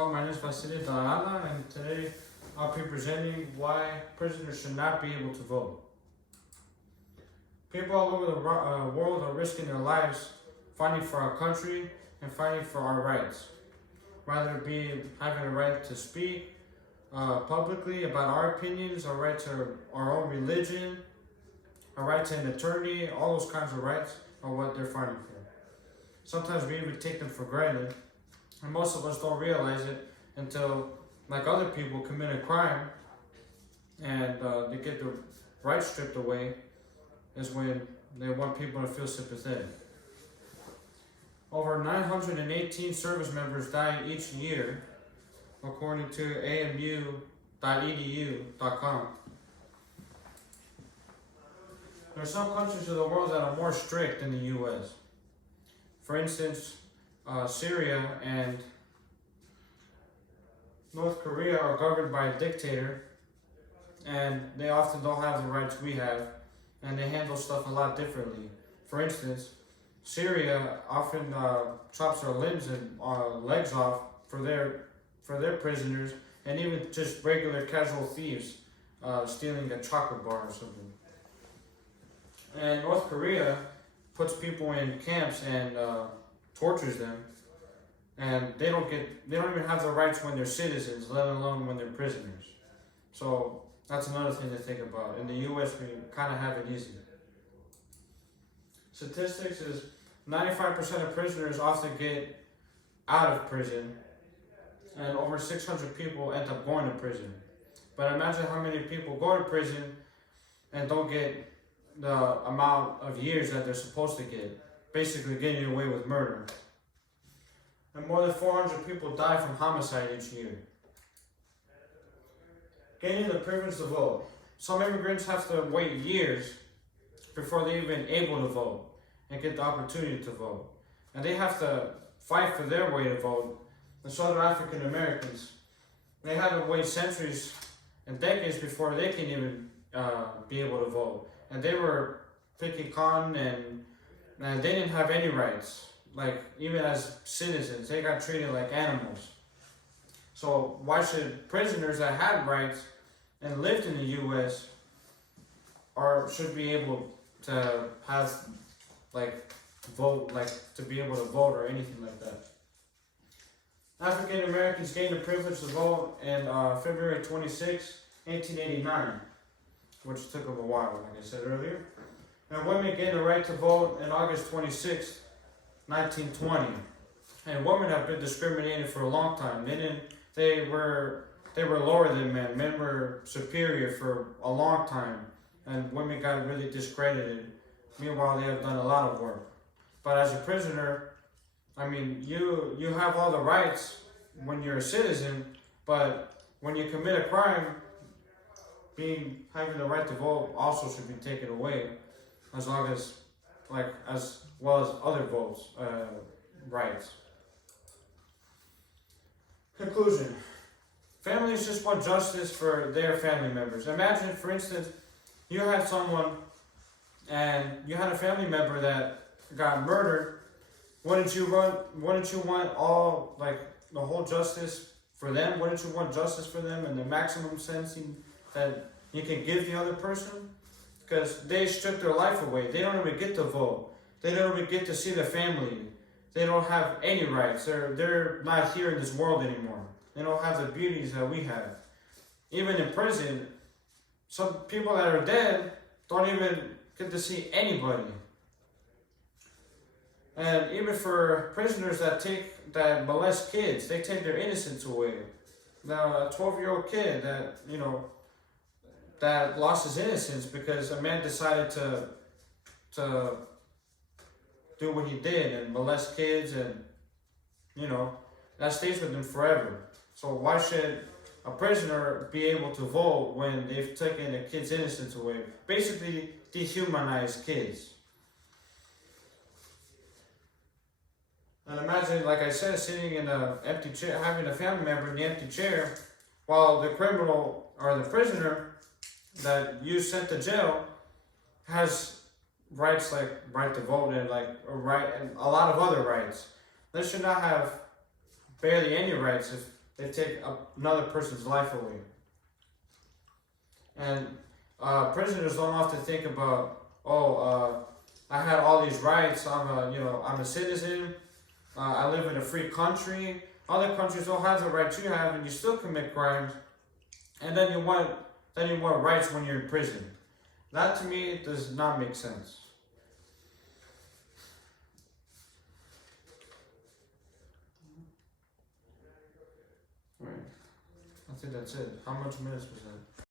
Hello, my name is Vasily Dalala, and today I'll be presenting why prisoners should not be able to vote. People all over the world are risking their lives fighting for our country and fighting for our rights. Whether it be having a right to speak publicly about our opinions, our right to our own religion, our right to an attorney, all those kinds of rights are what they're fighting for. Sometimes we even take them for granted, and most of us don't realize it until, like other people, commit a crime and they get their rights stripped away, is when they want people to feel sympathetic. Over 918 service members die each year, according to amu.edu.com. There are some countries of the world that are more strict than the U.S. For instance, Syria and North Korea are governed by a dictator, and they often don't have the rights we have, and they handle stuff a lot differently. For instance, Syria often chops their limbs and legs off for their prisoners, and even just regular casual thieves stealing a chocolate bar or something. And North Korea puts people in camps and tortures them, and they don't even have the rights when they're citizens, let alone when they're prisoners. So that's another thing to think about. In the U.S., we kind of have it easy. Statistics is 95% of prisoners often get out of prison, and over 600 people end up going to prison. But imagine how many people go to prison and don't get the amount of years that they're supposed to get, basically getting away with murder. And more than 400 people die from homicide each year. Gaining the privilege to vote. Some immigrants have to wait years before they're even able to vote and get the opportunity to vote. And they have to fight for their way to vote. And so do African Americans. They have to wait centuries and decades before they can even be able to vote. And they were picking cotton, and they didn't have any rights. Like, even as citizens, they got treated like animals. So why should prisoners that had rights and lived in the U.S. should be able to have, vote, to be able to vote or anything like that? African Americans gained the privilege to vote in February 26, 1889. Which took them a while, like I said earlier. And women gained the right to vote in August 26, 1920. And women have been discriminated for a long time. They were lower than men. Men were superior for a long time, and women got really discredited. Meanwhile, they have done a lot of work. But as a prisoner, I mean, you have all the rights when you're a citizen, but when you commit a crime, having the right to vote also should be taken away, as well as other votes, rights. Conclusion. Families just want justice for their family members. Imagine, for instance, you had someone and you had a family member that got murdered. Wouldn't you want all, the whole justice for them? Wouldn't you want justice for them and the maximum sentencing that you can give the other person? Because they stripped their life away. They don't even get to vote. They don't even get to see their family. They don't have any rights. They're not here in this world anymore. They don't have the beauties that we have. Even in prison, some people that are dead don't even get to see anybody. And even for prisoners that molest kids, they take their innocence away. Now, a 12-year-old kid that lost his innocence because a man decided to do what he did and molest kids, and that stays with him forever. So why should a prisoner be able to vote when they've taken a kid's innocence away? Basically dehumanized kids. And imagine, like I said, sitting in an empty chair, having a family member in the empty chair, while the criminal or the prisoner that you sent to jail has rights like right to vote and a lot of other rights. They should not have barely any rights if they take another person's life away. And prisoners don't often think about, I had all these rights. I'm a citizen. I live in a free country. Other countries don't have the rights you have, and you still commit crimes. And then you want rights when you're in prison. That to me does not make sense. Right. I think that's it. How much minutes was that?